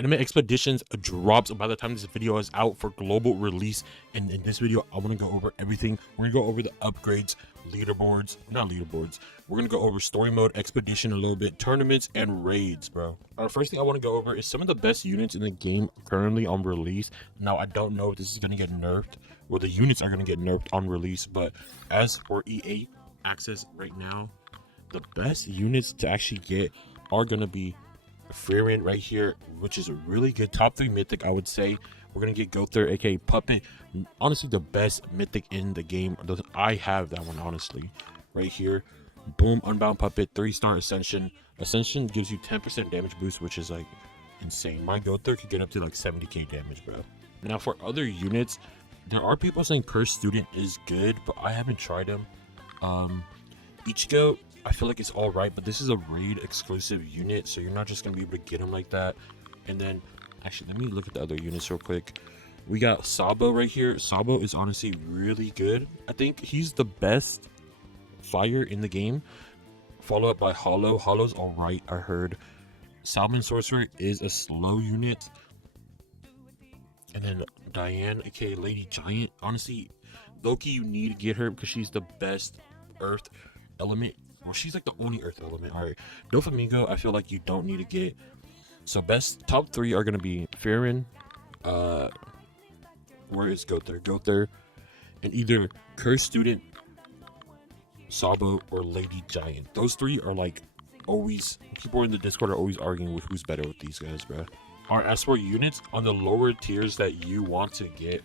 Anime Expeditions drops by the time this video is out for global release. And in this video, I want to go over everything. We're going to go over the upgrades, leaderboards, not leaderboards. We're going to go over story mode, expedition a little bit, tournaments, and raids, bro. First thing I want to go over is some of the best units in the game currently on release. Now, I don't know if this is going to get nerfed, or the units are going to get nerfed on release. But as for EA access right now, the best units to actually get are going to be Freerin right here, which is a really good top 3 mythic. I would say we're gonna get Gother, aka Puppet, honestly the best mythic in the game. I have that one honestly right here. Boom, Unbound Puppet, 3-star Ascension. Ascension gives you 10% damage boost, which is like insane. My Gother could get up to like 70k damage, bro. Now for other units, there are people saying Cursed Student is good, but I haven't tried him. Ichigo, I feel like it's all right, but this is a raid exclusive unit, so you're not just gonna be able to get him like that. And then actually, let me look at the other units real quick. We got Sabo right here. Sabo is honestly really good. I think he's the best fire in the game, followed up by Hollow. Hollow's all right, I heard. Salmon Sorcerer is a slow unit. And then Diane, aka Lady Giant, honestly Loki, you need to get her because she's the best earth element. Well, she's like the only earth element. All right, Doflamingo, I feel like you don't need to get. So best top 3 are gonna be Freerin, where is Gother? Gother, and either Cursed Student, Sabo, or Lady Giant. Those 3 are like always, people in the Discord are always arguing with who's better with these guys, bro. Alright, as for units on the lower tiers that you want to get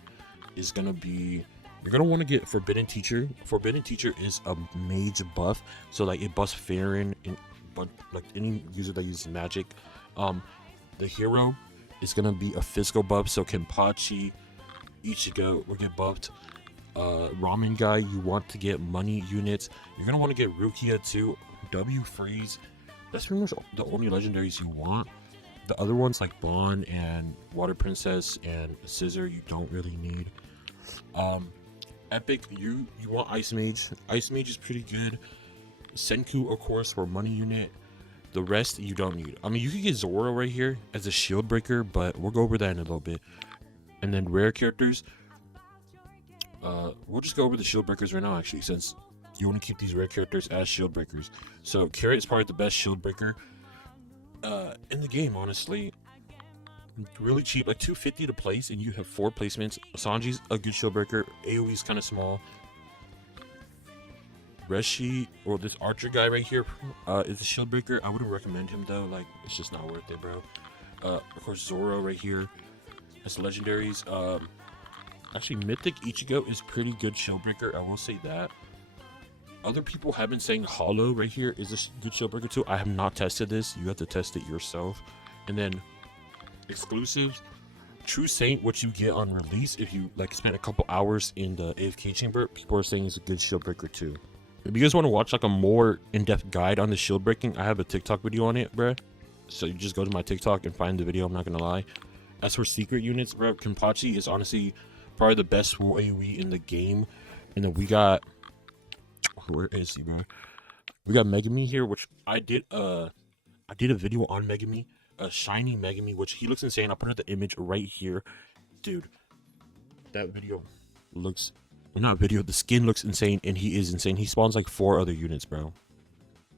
is gonna be, you're gonna want to get Forbidden Teacher. Forbidden Teacher is a mage buff, so like it buffs Freerin, but like any user that uses magic. The hero is gonna be a physical buff, so Kenpachi, Ichigo will get buffed. Ramen guy, you want to get money units. You're gonna want to get Rukia too. W Freeze, that's pretty much the only legendaries you want. The other ones like Bon and Water Princess and Scissor, you don't really need. Epic, you want Ice Mage. Ice Mage is pretty good. Senku, of course, for money unit. The rest you don't need. I mean, you could get Zoro right here as a shield breaker, but we'll go over that in a little bit. And then rare characters, we'll just go over the shield breakers right now, actually, since you want to keep these rare characters as shield breakers. So Carrot is probably the best shield breaker in the game, honestly. Really cheap, like $250 to place, and you have 4 placements. Sanji's a good shield breaker. AoE's kind of small. Reshi, or this archer guy right here, is a shield breaker. I wouldn't recommend him though, like it's just not worth it, bro. Of course, Zoro right here as legendaries. Actually, Mythic Ichigo is pretty good shield breaker, I will say that. Other people have been saying Hollow right here is a good shield breaker too. I have not tested this. You have to test it yourself. And then exclusives, True Saint, which you get on release if you like spend a couple hours in the AFK chamber, people are saying is a good shield breaker too. If you guys want to watch like a more in-depth guide on the shield breaking, I have a TikTok video on it, bruh. So you just go to my TikTok and find the video, I'm not gonna lie. As for secret units, bro, Kenpachi is honestly probably the best full AoE in the game. And then we got, where is he, bro? We got Megami here, which I did a video on Megami, a shiny Megami, which he looks insane. I'll put the image right here. Dude, that video looks, not video, the skin looks insane, and he is insane. He spawns like 4 other units, bro.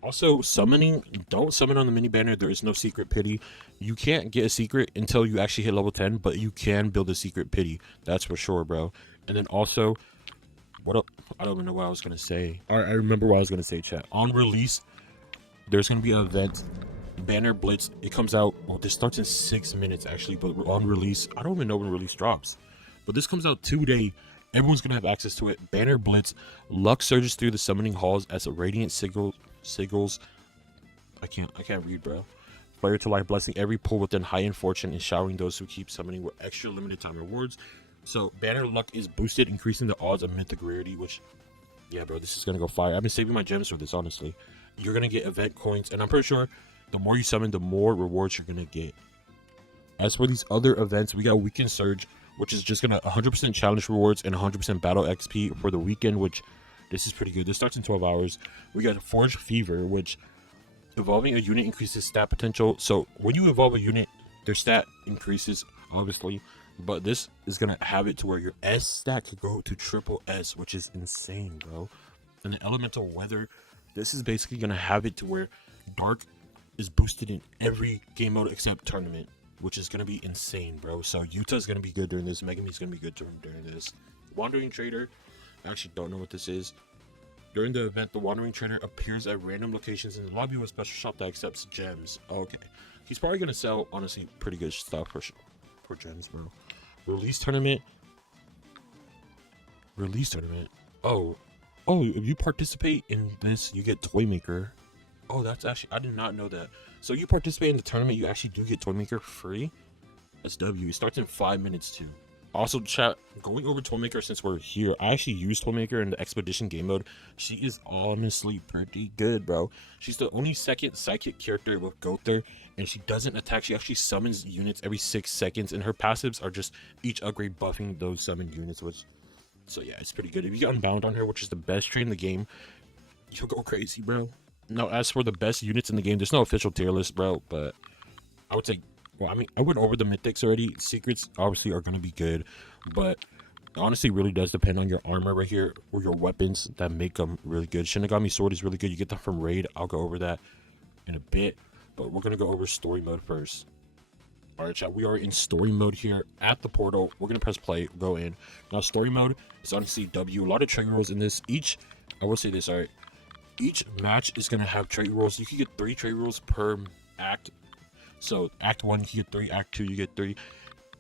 Also, summoning, don't summon on the mini banner. There is no secret pity. You can't get a secret until you actually hit level 10, but you can build a secret pity. That's for sure, bro. And then also, what up? I don't even know what I was gonna say. All right, I remember what I was gonna say, chat. On release, there's gonna be an event, Banner Blitz. It comes out, well, this starts in 6 minutes actually, but on release, I don't even know when release drops, but this comes out today. Everyone's gonna have access to it. Banner Blitz. Luck surges through the summoning halls as a radiant sigils. I can't read, bro. Player to life, blessing every pull within high in fortune and showering those who keep summoning with extra limited time rewards. So Banner Luck is boosted, increasing the odds of mythic rarity, which, yeah, bro, this is gonna go fire. I've been saving my gems for this, honestly. You're gonna get event coins, and I'm pretty sure the more you summon, the more rewards you're gonna get. As for these other events, we got Weekend Surge, which is just gonna 100% challenge rewards and 100% battle XP for the weekend, which this is pretty good. This starts in 12 hours. We got Forge Fever, which evolving a unit increases stat potential. So when you evolve a unit Their stat increases, obviously, but this is gonna have it to where your S stat could go to triple S, which is insane, bro. And the elemental weather, this is basically gonna have it to where dark is boosted in every game mode except tournament, which is gonna be insane, bro. So Utah's gonna be good during this. Megumi's gonna be good during this. Wandering Trader, I actually don't know what this is. During the event, the Wandering Trader appears at random locations in the lobby with a special shop that accepts gems. Okay, he's probably gonna sell, honestly, pretty good stuff for gems, bro. Release tournament. Oh, if you participate in this, you get Toy Maker. Oh, that's actually, I did not know that. So you participate in the tournament, you actually do get Toy Maker free. SW. It starts in 5 minutes too. Also, chat, going over Toy Maker since we're here, I actually use Toy Maker in the Expedition game mode. She is honestly pretty good, bro. She's the only second psychic character with Gother, and she doesn't attack. She actually summons units every 6 seconds, and her passives are just each upgrade buffing those summoned units, which, so yeah, it's pretty good. If you get Unbound on her, which is the best trade in the game, you'll go crazy, bro. Now, as for the best units in the game, there's no official tier list, bro, but I would say, well, I mean, I went over the mythics already. Secrets obviously are going to be good, but it honestly really does depend on your armor right here or your weapons that make them really good. Shinigami Sword is really good. You get that from Raid. I'll go over that in a bit, but we're going to go over story mode first. All right, chat, we are in story mode here at the portal. We're going to press play, go in. Now, story mode is honestly W. A lot of trade rolls in this. I will say this, all right. Each match is going to have trade rolls. You can get 3 trade rolls per act. So Act 1 you get 3, Act 2 you get 3,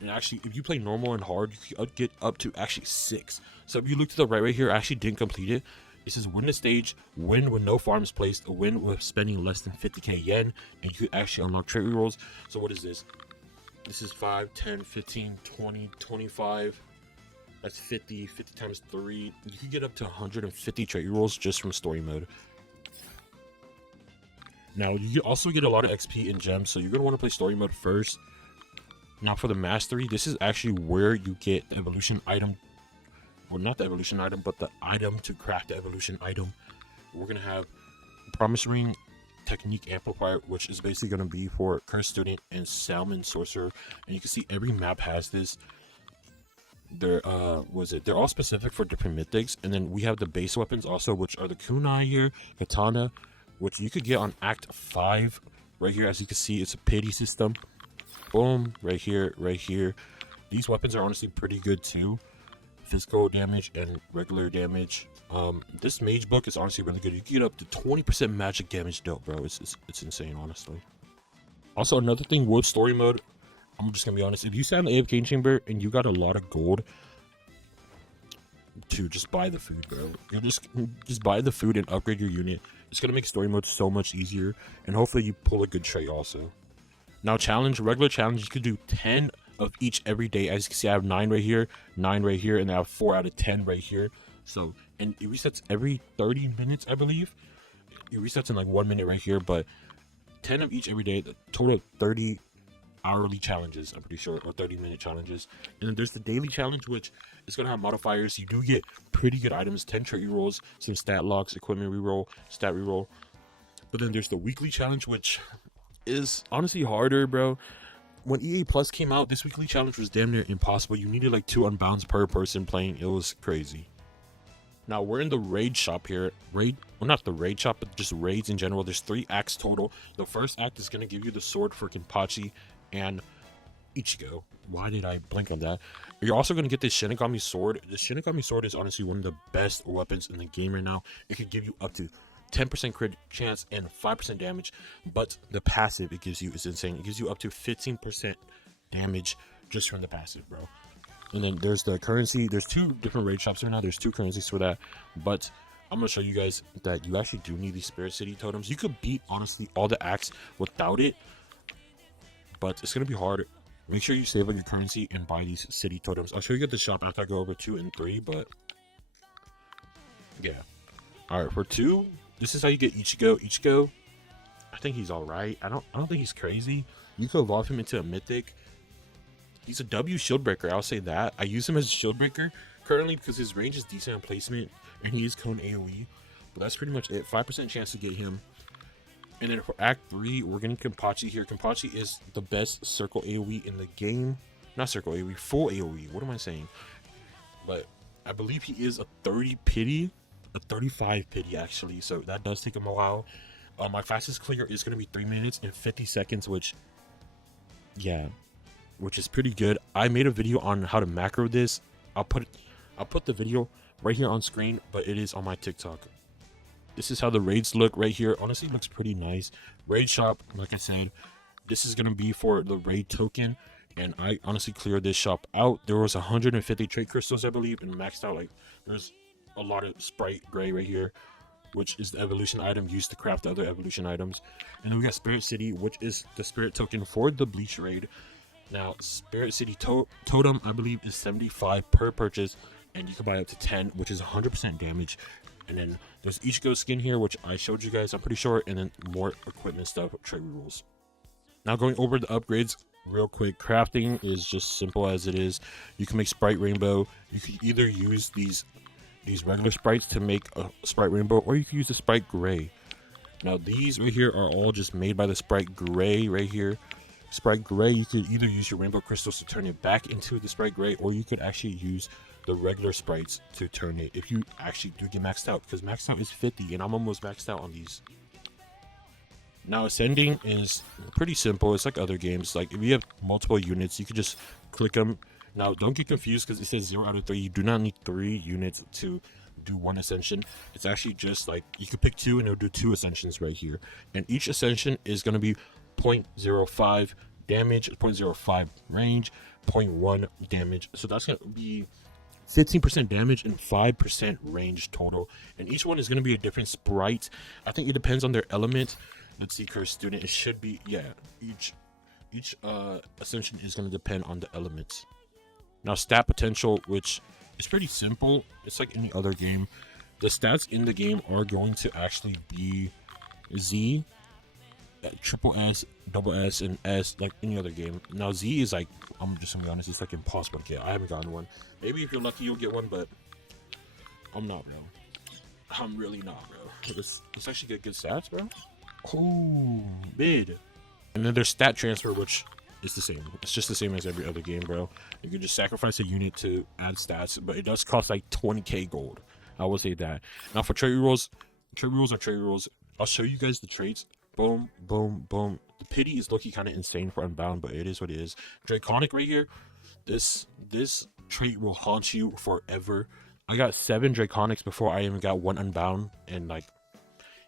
and actually if you play normal and hard you can get up to actually 6. So if you look to the right here, I actually didn't complete it. It says win the stage, win with no farms placed, a win with spending less than 50k yen, and you can actually unlock trade rolls. So what is this? This is 5, 10, 15, 20, 25. That's 50 times 3. You can get up to 150 trade rolls just from story mode. Now, you also get a lot of XP and gems, so you're going to want to play story mode first. Now, for the mastery, this is actually where you get the evolution item. Well, not the evolution item, but the item to craft the evolution item. We're going to have Promise Ring, Technique Amplifier, which is basically going to be for Cursed Student and Salmon Sorcerer. And you can see every map has this. They're all specific for different mythics. And then we have the base weapons also, which are the kunai here, katana, which you could get on Act 5 right here. As you can see, it's a pity system. Boom, right here. These weapons are honestly pretty good too. Physical damage and regular damage. This mage book is honestly really good. You can get up to 20% magic damage dealt, bro. It's insane, honestly. Also, another thing with story mode, I'm just gonna be honest, if you sat in the AFK chamber and you got a lot of gold to just buy the food, bro. You just buy the food and upgrade your unit. It's gonna make story mode so much easier, and hopefully you pull a good trade also. Now, regular challenge, you could do 10 of each every day. As you can see, I have 9 right here, and I have 4 out of 10 right here. So, and it resets every 30 minutes, I believe. It resets in like 1 minute right here, but 10 of each every day, the total of 30 hourly challenges, I'm pretty sure, or 30-minute challenges. And then there's the daily challenge, which is going to have modifiers. You do get pretty good items, 10 trait rerolls, some stat locks, equipment reroll, stat reroll. But then there's the weekly challenge, which is honestly harder, bro. When EA Plus came out, this weekly challenge was damn near impossible. You needed like 2 unbounds per person playing. It was crazy. Now we're in the raid shop here. Well, not the raid shop, but just raids in general. There's 3 acts total. The first act is going to give you the sword for Kenpachi and Ichigo. Why did I blink on that? You're also going to get this Shinigami Sword. The Shinigami Sword is honestly one of the best weapons in the game right now. It could give you up to 10% crit chance and 5% damage, but the passive it gives you is insane. It gives you up to 15% damage just from the passive, bro. And then there's the currency. There's 2 different raid shops right now. There's 2 currencies for that, but I'm gonna show you guys that you actually do need these Spirit City totems. You could beat honestly all the acts without it, but it's gonna be hard. Make sure you save on your currency and buy these city totems. I'll show you at the shop after I go over 2 and 3, but yeah. All right, for 2, this is how you get Ichigo. Ichigo, I think he's all right. I don't think he's crazy. You could evolve him into a mythic. He's a W shield breaker, I'll say that. I use him as a shield breaker currently because his range is decent on placement and he is cone AoE. But that's pretty much it. 5% chance to get him. And then for Act 3, we're getting Kenpachi here. Kenpachi is the best circle AoE in the game. Not circle AoE, full AoE. What am I saying? But I believe he is a 30 pity, a 35 pity actually. So that does take him a while. My fastest clear is going to be 3 minutes and 50 seconds, which is pretty good. I made a video on how to macro this. I'll put the video right here on screen, but it is on my TikTok. This is how the raids look right here. Honestly, it looks pretty nice. Raid shop, like I said, this is gonna be for the raid token, and I honestly cleared this shop out. There was 150 trait crystals, I believe, and maxed out. Like, there's a lot of Sprite Gray right here, which is the evolution item used to craft the other evolution items. And then we got Spirit City, which is the spirit token for the Bleach raid. Now, Spirit City Totem, I believe, is 75 per purchase, and you can buy up to 10, which is 100% damage. And then there's Ichigo skin here, which I showed you guys, I'm pretty sure, and then more equipment stuff, trade rules. Now going over the upgrades real quick, crafting is just simple as it is. You can make Sprite Rainbow. You can either use these regular sprites to make a Sprite Rainbow, or you can use the Sprite Gray. Now these right here are all just made by the Sprite Gray right here. Sprite Gray, you could either use your rainbow crystals to turn it back into the Sprite Gray, or you could actually use the regular sprites to turn it if you actually do get maxed out, because maxed out is 50 and I'm almost maxed out on these. Now ascending is pretty simple. It's like other games. Like if you have multiple units, you could just click them. Now don't get confused because it says 0 out of 3. You do not need 3 units to do 1 ascension. It's actually just like you could pick 2 and it'll do 2 ascensions right here, and each ascension is going to be 0.05 damage, 0.05 range, 0.1 damage. So that's going to be 15% damage and 5% range total. And each one is going to be a different sprite. I think it depends on their element. Let's see, Cursed Student. It should be, each ascension is going to depend on the elements. Now stat potential, which is pretty simple. It's like any other game. The stats in the game are going to actually be Z, triple S, double S, and S, like any other game. Now Z is like, I'm just gonna be honest, it's like impossible to get. I haven't gotten one. Maybe if you're lucky you'll get one, but I'm not, bro. I'm really not, bro. Let's actually get good stats, bro. Oh, mid. And then there's stat transfer, which is the same. It's just the same as every other game, bro. You can just sacrifice a unit to add stats, but it does cost like 20k gold. I will say that. Now for trade rules are trade rules. I'll show you guys the traits. Boom, boom, boom. The pity is looking kind of insane for Unbound, but it is what it is. Draconic right here. This trait will haunt you forever. I got 7 Draconics before I even got 1 Unbound, and like,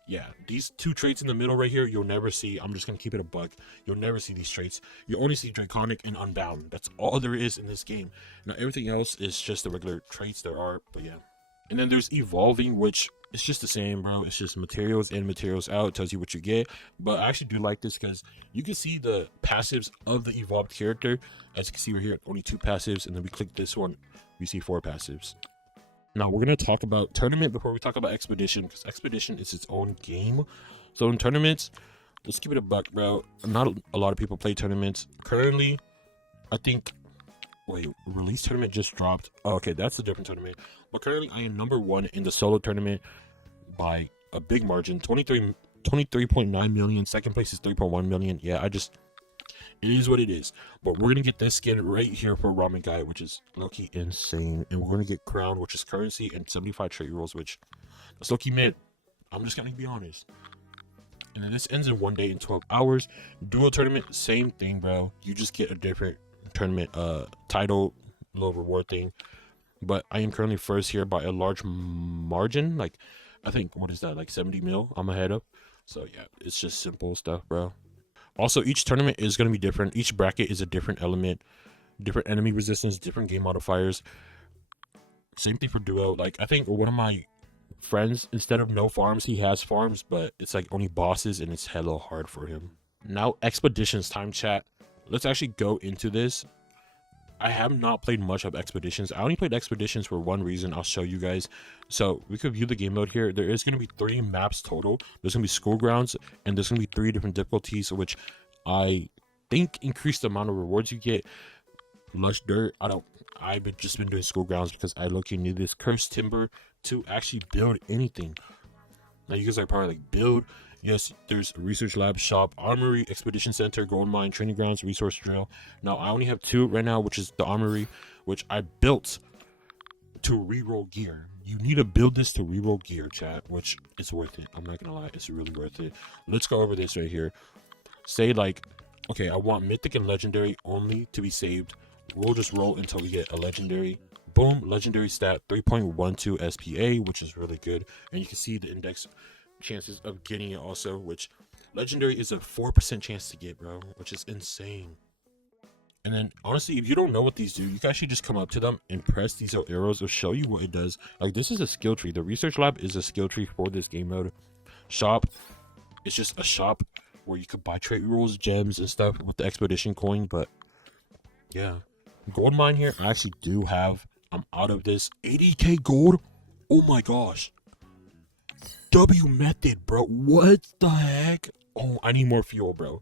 yeah, these 2 traits in the middle right here, you'll never see. I'm just gonna keep it a buck. You'll never see these traits. You only see Draconic and Unbound. That's all there is in this game. Now everything else is just the regular traits there are, but yeah. And then there's Evolving, which it's just the same, bro. It's just materials in, materials out. It tells you what you get. But I actually do like this because you can see the passives of the evolved character. As you can see right here, only 2 passives. And then we click this one, we see 4 passives. Now we're going to talk about tournament before we talk about expedition, because expedition is its own game. So in tournaments, let's keep it a buck, bro. Not a lot of people play tournaments. Currently, I think... Wait, release tournament just dropped. Oh, okay, that's a different tournament. But currently, I am number 1 in the solo tournament by a big margin, 23.9 million. Second place is 3.1 million. Yeah, it is what it is. But we're gonna get this skin right here for Ramen Guy, which is low-key insane. And we're gonna get Crown, which is currency, and 75 trait rolls, which is low-key mid. I'm just gonna be honest. And then this ends in 1 day and 12 hours. Dual tournament, same thing, bro. You just get a different tournament title, little reward thing. But I am currently first here by a large margin. Like, I think, what is that, like 70 mil I'm ahead of. So yeah, it's just simple stuff, bro. Also, each tournament is going to be different. Each bracket is a different element, different enemy resistance, different game modifiers. Same thing for duo. Like, I think one of my friends, instead of no farms, he has farms, but it's like only bosses, and it's hella hard for him. Now expeditions time, chat. Let's actually go into this. I have not played much of expeditions. I only played expeditions for one reason. I'll show you guys. So we could view the game mode here. There is going to be 3 maps total. There's going to be school grounds, and there's going to be 3 different difficulties, which I think increase the amount of rewards you get. Lush dirt. I've just been doing school grounds because I low-key need this cursed timber to actually build anything. Now you guys are probably like, build Yes, there's research lab, shop, armory, expedition center, gold mine, training grounds, resource drill. Now I only have 2 right now, which is the armory, which I built to reroll gear. You need to build this to reroll gear, chat, which is worth it. I'm not gonna lie, it's really worth it. Let's go over this right here. Say like, okay, I want mythic and legendary only to be saved. We'll just roll until we get a legendary. Boom, legendary stat 3.12 SPA, which is really good. And you can see the index chances of getting it also, which legendary is a 4% chance to get, bro, which is insane. And then honestly, if you don't know what these do, you can actually just come up to them and press these little arrows. It'll show you what it does. Like, this is a skill tree. The research lab is a skill tree for this game mode. Shop, it's just a shop where you could buy trait rules, gems, and stuff with the expedition coin. But yeah, gold mine here, I actually do have. I'm out of this 80k gold. Oh my gosh. W method, bro. What the heck? Oh, I need more fuel, bro.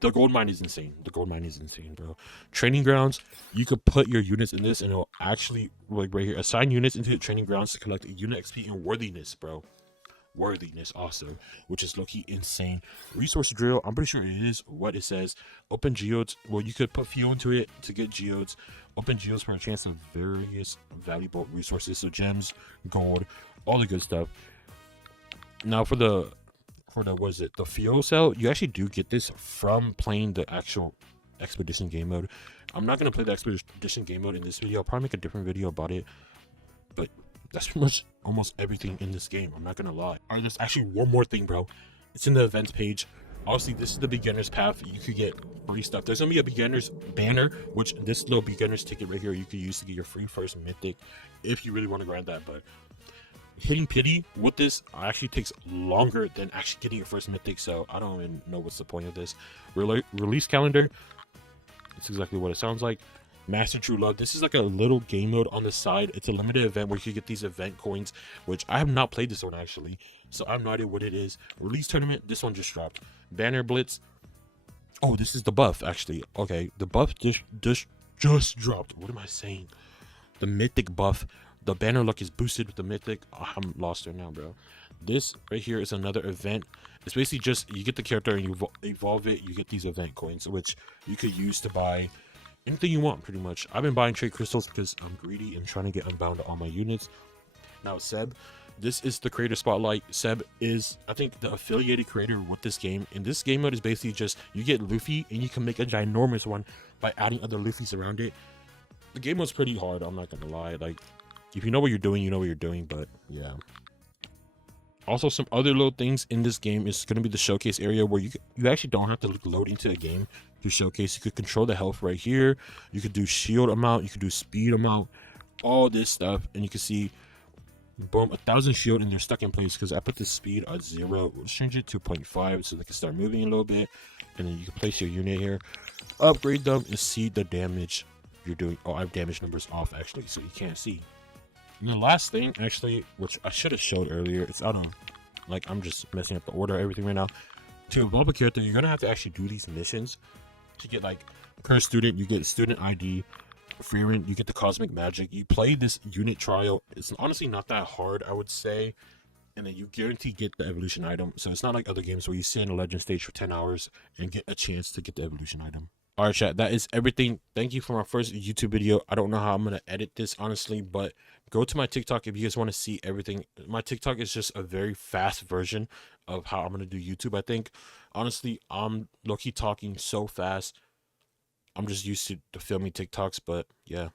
The gold mine is insane. The gold mine is insane, bro. Training grounds, you could put your units in this and it'll actually, like right here, assign units into the training grounds to collect unit XP and worthiness, bro. Worthiness also, which is low-key insane. Resource drill, I'm pretty sure it is what it says. Open geodes, well, you could put fuel into it to get geodes. Open geodes for a chance of various valuable resources, so gems, gold, all the good stuff. Now for the what is it, the fuel cell, you actually do get this from playing the actual expedition game mode. I'm not gonna play the expedition game mode in this video. I'll probably make a different video about it, but that's pretty much almost everything in this game. I'm not gonna lie. Alright, there's actually one more thing, bro. It's in the events page. Obviously, this is the beginner's path. You could get free stuff. There's gonna be a beginner's banner, which this little beginner's ticket right here you could use to get your free first mythic if you really want to grind that. But hitting pity with this actually takes longer than actually getting your first mythic, so I don't even know what's the point of this. Release calendar, it's exactly what it sounds like. Master True Love, this is like a little game mode on the side. It's a limited event where you can get these event coins, which I have not played this one actually, so I have no idea what it is. Release tournament, this one just dropped. Banner blitz, oh, this is the buff actually. Okay, the buff just dropped. What am I saying? The mythic buff. The banner luck is boosted with the mythic. Oh, I'm lost right now, bro. This right here is another event. It's basically just you get the character and you evolve it. You get these event coins, which you could use to buy anything you want, pretty much. I've been buying trade crystals because I'm greedy and trying to get unbound to all my units. Now, Seb, this is the creator spotlight. Seb is, I think, the affiliated creator with this game. And this game mode is basically just you get Luffy and you can make a ginormous one by adding other Luffys around it. The game was pretty hard, I'm not gonna lie. Like, if you know what you're doing, you know what you're doing, but yeah. Also, some other little things in this game is going to be the showcase area where you actually don't have to load into the game to showcase. You could control the health right here. You could do shield amount. You could do speed amount. All this stuff. And you can see, boom, 1,000 shield, and they're stuck in place because I put the speed at 0. Let's change it to 0.5 so they can start moving a little bit. And then you can place your unit here. Upgrade them and see the damage you're doing. Oh, I have damage numbers off actually, so you can't see. And the last thing, actually, which I should have showed earlier, it's out of, like, I'm just messing up the order of everything right now. To evolve a character, you're going to have to actually do these missions to get, like, per student, you get student ID, free rent, you get the cosmic magic. You play this unit trial. It's honestly not that hard, I would say. And then you guarantee get the evolution item. So it's not like other games where you sit in a legend stage for 10 hours and get a chance to get the evolution item. Alright, chat, that is everything. Thank you for my first YouTube video. I don't know how I'm going to edit this, honestly, but go to my TikTok if you guys want to see everything. My TikTok is just a very fast version of how I'm going to do YouTube, I think. Honestly, I'm low-key talking so fast. I'm just used to filming TikToks, but yeah.